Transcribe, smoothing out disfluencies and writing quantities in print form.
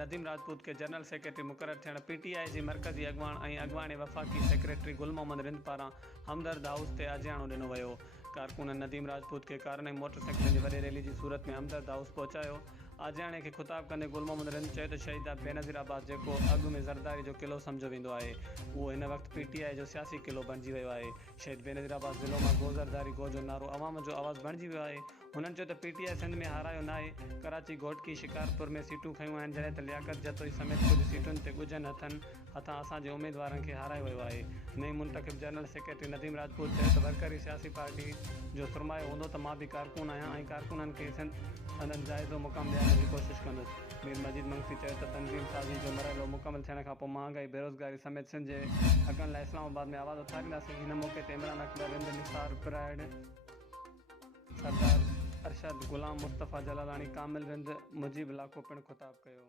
नदीम राजपूत के general secretary मुक़ररु थियण P.T.I जी मरकज़ी अॻवान ऐं अॻवान वफ़ाक़ी सेक्रेटरी गुल मोहम्मद रिंद पारां हमदर्द हाउस ते आजियाणो ॾिनो वियो। कारकुन नदीम राजपूत के कार ऐं मोटरसाइकिल जी वॾी रैली जी सूरत में हमदर्द हाउस पहुचायो। आजियाणे खे ख़िताब कंदे गुल मोहम्मद रिंद चयो त शहीद बेनज़ीराबाद जेको अॻु में ज़रदारी जो क़िलो सम्झो वेंदो आहे उहो हिन वक़्तु P.T.I जो सियासी क़िलो बणिजी वियो आहे। शहीद बेनज़ीराबाद ज़िलो मां गो ज़रदारी गो जो नारो अवाम जो आवाज़ु बणिजी वियो आहे। हुननि चयो त P.T.I सिंध में हारायो नाहे, कराची घोटकी शिकारपुर में सीटूं खयूं आहिनि जॾहिं त लियाकत जतोई समेत कुझु सीटुनि ते ॻुझनि हथां असांजे उमेदवारनि खे हारायो वियो आहे। नई मुंतख़िब जनरल सेक्रेटरी नदीम राजपूत चयो त वर्करी सियासी पार्टी जो सुरमायो हूंदो त मां बि कारकुन आहियां ऐं कारकुननि खे संदनि जाइज़ो मुक़ाम ॾियण जी कोशिशि कंदुसि। मीर मजीद मंगसी चयो त तनज़ीम साज़ी जो मरहलो मुकमल थियण खां पोइ महांगाई बेरोज़गारी समेत सिंध जे हक़नि लाइ इस्लामाबाद में आवाज़ उथारींदासीं। हिन मौक़े ते इमरान अकबर रिंद निसार प्राइड सरदार अरशद गुलाम मुस्तफ़ा जलालानी कामिल रिंद मुजीब इलाक़ो पिणु ख़िताब कयो।